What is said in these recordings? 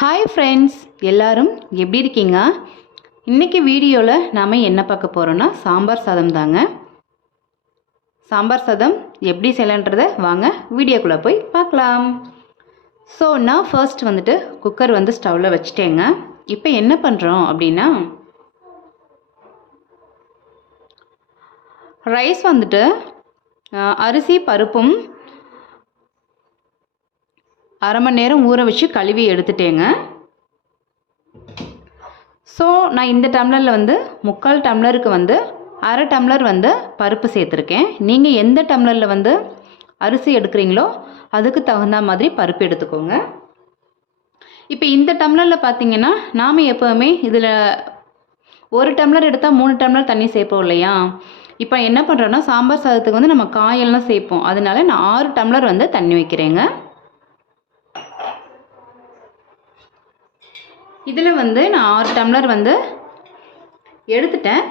Hi friends, எல்லாரும் எப்படி இருக்கீங்க? இன்றைக்கி வீடியோவில் நாம் என்ன பார்க்க போகிறோன்னா சாம்பார் சாதம் தாங்க. சாம்பார் சாதம் எப்படி செய்யலான்றதை வாங்க வீடியோக்குள்ளே போய் பார்க்கலாம். ஸோ நான் ஃபர்ஸ்ட் குக்கர் ஸ்டவ்வில் வச்சுட்டேங்க. இப்போ என்ன பண்ணுறோம் அப்படின்னா, ரைஸ் அரிசி பருப்பும் அரை மணி நேரம் ஊற வச்சு கழுவி எடுத்துட்டேங்க. ஸோ நான் இந்த டம்ளரில் முக்கால் டம்ளருக்கு அரை டம்ளர் பருப்பு சேர்த்துருக்கேன். நீங்கள் எந்த டம்ளரில் அரிசி எடுக்கிறீங்களோ அதுக்கு தகுந்த மாதிரி பருப்பு எடுத்துக்கோங்க. இப்போ இந்த டம்ளரில் பார்த்தீங்கன்னா நாம் எப்போவுமே இதில் ஒரு டம்ளர் எடுத்தால் 3 டம்ளர் தண்ணி சேர்ப்போம் இல்லையா? இப்போ என்ன பண்ணுறோன்னா, சாம்பார் சாதத்துக்கு நம்ம காயெல்லாம் சேர்ப்போம். அதனால நான் 6 டம்ளர் தண்ணி வைக்கிறேங்க. இதில் நான் 6 டம்ளர் எடுத்துட்டேன்.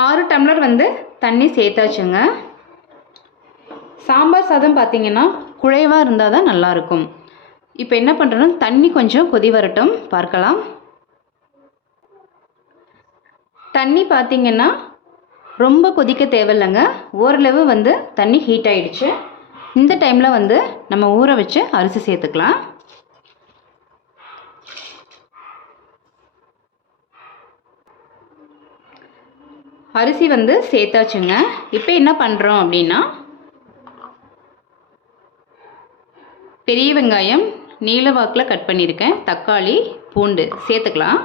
ஆறு டம்ளர் தண்ணி சேர்த்தாச்சுங்க. சாம்பார் சாதம் பார்த்தீங்கன்னா குழைவாக இருந்தால் தான் நல்லாயிருக்கும். இப்போ என்ன பண்ணுறோன்னா, தண்ணி கொஞ்சம் கொதி வரட்டும், பார்க்கலாம். தண்ணி பார்த்தீங்கன்னா ரொம்ப கொதிக்க தேவையில்லைங்க. ஓரளவு தண்ணி ஹீட் ஆகிடுச்சு. இந்த டைமில் நம்ம ஊற வச்சு அரிசி சேர்த்துக்கலாம். அரிசி சேர்த்தாச்சுங்க. இப்போ என்ன பண்ணுறோம் அப்படின்னா, பெரிய வெங்காயம் நீல வாக்கில் கட் பண்ணியிருக்கேன், தக்காளி, பூண்டு சேர்த்துக்கலாம்.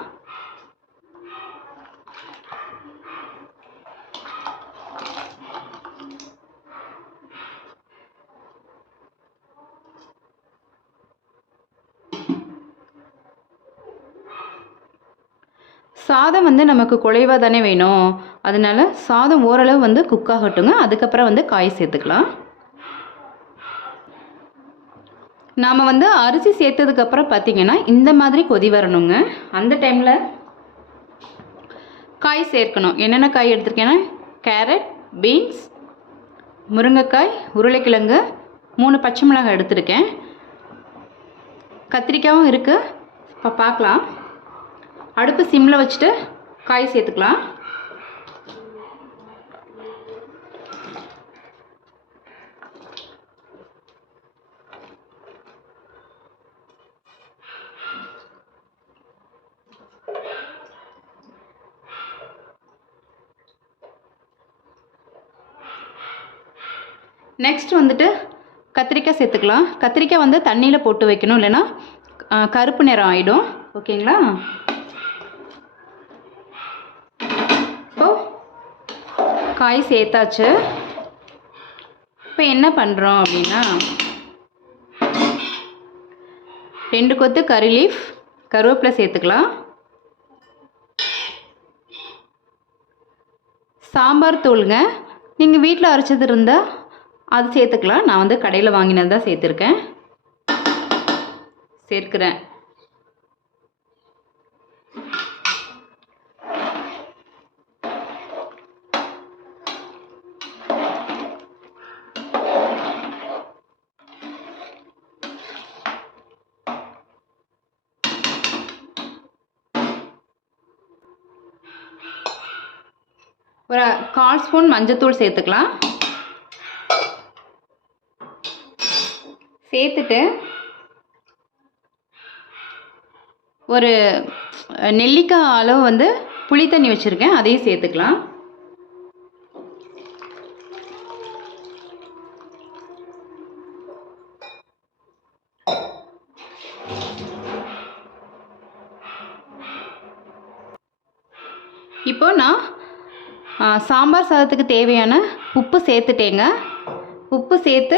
சாதம் நமக்கு குழைவாக தானே வேணும். அதனால சாதம் ஓரளவு குக் ஆகட்டுங்க. அதுக்கப்புறம் காய் சேர்த்துக்கலாம். நாம் அரிசி சேர்த்ததுக்கப்புறம் பார்த்திங்கன்னா இந்த மாதிரி கொதி வரணுங்க. அந்த டைமில் காய் சேர்க்கணும். என்னென்ன காய் எடுத்திருக்கேன்னா, கேரட், பீன்ஸ், முருங்கைக்காய், உருளைக்கிழங்கு, 3 பச்சை மிளகாய் எடுத்திருக்கேன். கத்திரிக்காயும் இருக்குது. இப்போ பார்க்கலாம். அடுப்பு சிம்மில் வச்சுட்டு காய் சேர்த்துக்கலாம். நெக்ஸ்ட் கத்திரிக்காய் சேர்த்துக்கலாம். கத்திரிக்காய் தண்ணியில் போட்டு வைக்கணும், இல்லைன்னா கருப்பு நிறம் ஆகிடும். ஓகேங்களா? காய் சேர்த்தாச்சு. இப்போ என்ன பண்ணுறோம் அப்படின்னா, 2 கொத்து கறி லீஃப் கருவேப்பிலை சேர்த்துக்கலாம். சாம்பார் தூளுங்க, நீங்கள் வீட்டில் அரைச்சது இருந்தால் அது சேர்த்துக்கலாம். நான் கடையில் வாங்கினது தான் சேர்க்கிறேன். ஒரு 1/4 ஸ்பூன் மஞ்சத்தூள் சேர்த்துக்கலாம். சேர்த்துட்டு ஒரு நெல்லிக்காய் அளவு புளி தண்ணி வச்சுருக்கேன், அதையும் சேர்த்துக்கலாம். இப்போ நான் சாம்பார் சாதத்துக்கு தேவையான உப்பு சேர்த்துட்டேங்க. உப்பு சேர்த்து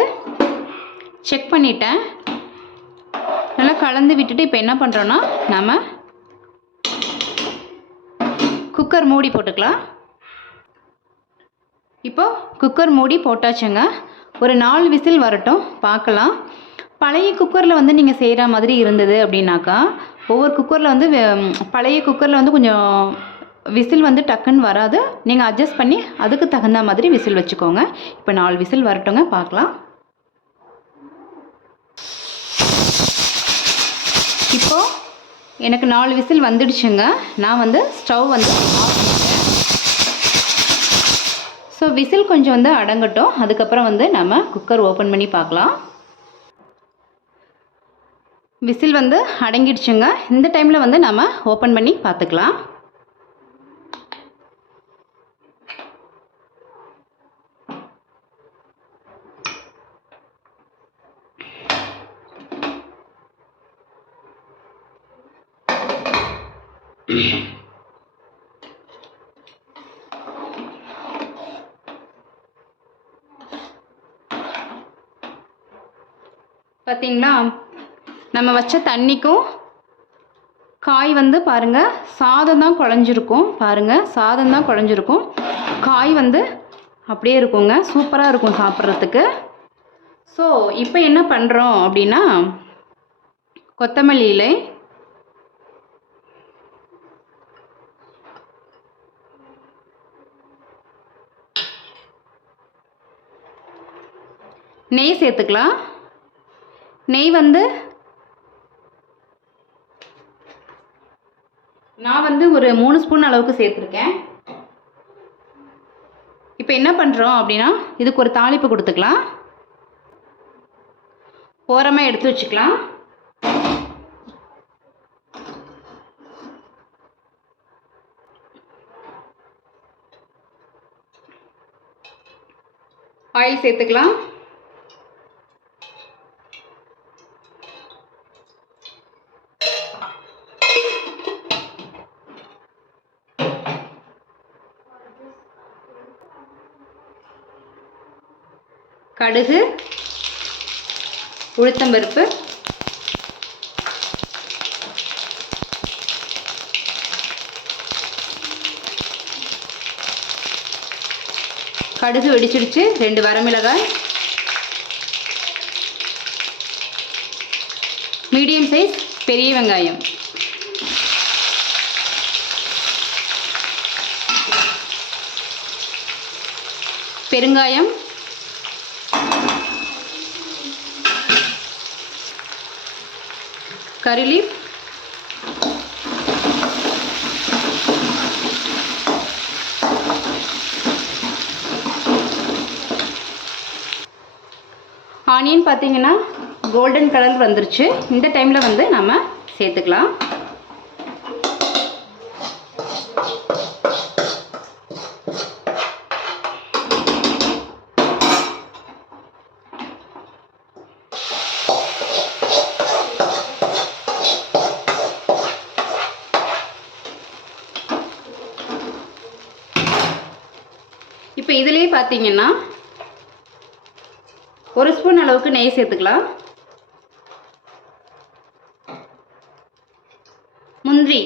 செக் பண்ணிட்டேன். நல்லா கலந்து விட்டுட்டு இப்போ என்ன பண்ணுறோன்னா நம்ம குக்கர் மூடி போட்டுக்கலாம். இப்போ குக்கர் மூடி போட்டாச்சுங்க. ஒரு 4 விசில் வரட்டும், பார்க்கலாம். பழைய குக்கரில் வந்து நீங்கள் செய்கிற மாதிரி இருந்தது அப்படின்னாக்கா, ஒவ்வொரு குக்கரில் வந்து பழைய குக்கரில் வந்து கொஞ்சம் விசில் வந்து டக்குன்னு வராது. நீங்கள் அட்ஜஸ்ட் பண்ணி அதுக்கு தகுந்த மாதிரி விசில் வச்சுக்கோங்க. இப்போ 4 விசில் வரட்டுங்க, பார்க்கலாம். இப்போது எனக்கு 4 விசில் வந்துடுச்சுங்க. நான் வந்து ஸ்டவ் வந்து ஆஃப் பண்ணிட்டேன். ஸோ விசில் கொஞ்சம் வந்து அடங்கட்டும். அதுக்கப்புறம் வந்து நம்ம குக்கர் ஓப்பன் பண்ணி பார்க்கலாம். விசில் வந்து அடங்கிடுச்சுங்க. இந்த டைமில் வந்து நம்ம ஓப்பன் பண்ணி பார்த்துக்கலாம். பார்த்தீங்களா, நம்ம வச்ச தண்ணிக்கும் காய் வந்து பாருங்கள், சாதம் தான் குழஞ்சிருக்கும். பாருங்கள், சாதம் தான் குழஞ்சிருக்கும். காய் வந்து அப்படியே இருக்குங்க. சூப்பராக இருக்கும் சாப்பிட்றதுக்கு. ஸோ இப்போ என்ன பண்ணுறோம் அப்படின்னா, கொத்தமல்லி இலை, நெய் சேர்த்துக்கலாம். நெய் வந்து நான் வந்து ஒரு 3 ஸ்பூன் அளவுக்கு சேர்த்துருக்கேன். இப்போ என்ன பண்ணுறோம் அப்படின்னா, இதுக்கு ஒரு தாளிப்பு கொடுத்துக்கலாம். ஓரமாக எடுத்து வச்சுக்கலாம். ஆயில் சேர்த்துக்கலாம். கடுகு, உளுத்தம்பருப்பு, கடுகு வெடிச்சிடுச்சு. 2 வரமிளகாய், மீடியம் சைஸ் பெரிய வெங்காயம், பெருங்காயம், கரி லீஃப், ஆனியன் பார்த்தீங்கன்னா கோல்டன் கலர் வந்துருச்சு. இந்த டைமில் வந்து நம்ம சேர்த்துக்கலாம். இப்போ இதிலே பார்த்தீங்கன்னா 1 ஸ்பூன் அளவுக்கு நெய் சேர்த்துக்கலாம். முந்திரி,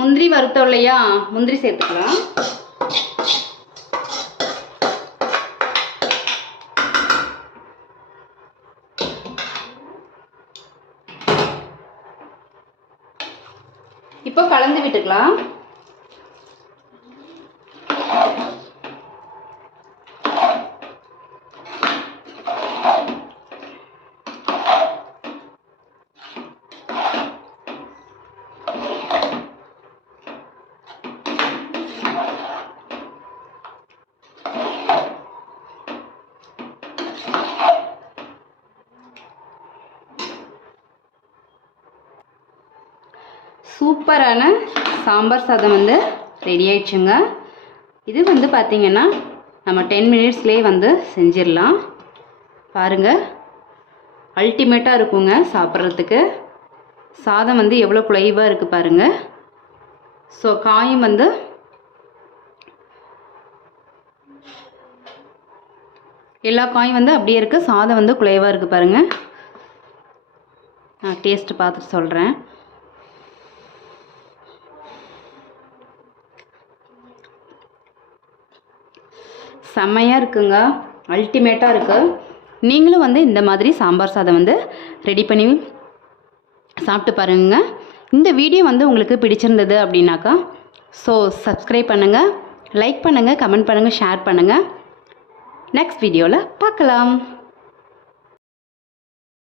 முந்திரி வறுத்தோம் இல்லையா, முந்திரி சேர்த்துக்கலாம். இப்போ கலந்து விட்டுக்கலாம். சூப்பரான சாம்பார் சாதம் வந்து ரெடி ஆயிடுச்சுங்க. இது வந்து பார்த்திங்கன்னா நம்ம 10 மினிட்ஸ்லேயே வந்து செஞ்சிடலாம். பாருங்கள், அல்டிமேட்டாக இருக்குங்க சாப்பிட்றதுக்கு. சாதம் வந்து எவ்வளோ குழைவாக இருக்குது பாருங்கள். ஸோ காயும் வந்து எல்லா காயும் வந்து அப்படியே இருக்குது, சாதம் வந்து குழைவாக இருக்குது பாருங்கள். நான் டேஸ்ட்டு பார்த்துட்டு சொல்கிறேன். செம்மையாக இருக்குங்க, அல்டிமேட்டாக இருக்குது. நீங்களும் வந்து இந்த மாதிரி சாம்பார் சாதம் வந்து ரெடி பண்ணி சாப்பிட்டு பாருங்க. இந்த வீடியோ வந்து உங்களுக்கு பிடிச்சிருந்தது அப்படின்னாக்கா ஸோ சப்ஸ்கிரைப் பண்ணுங்கள், லைக் பண்ணுங்கள், கமெண்ட் பண்ணுங்கள், ஷேர் பண்ணுங்கள். நெக்ஸ்ட் வீடியோவில் பார்க்கலாம்.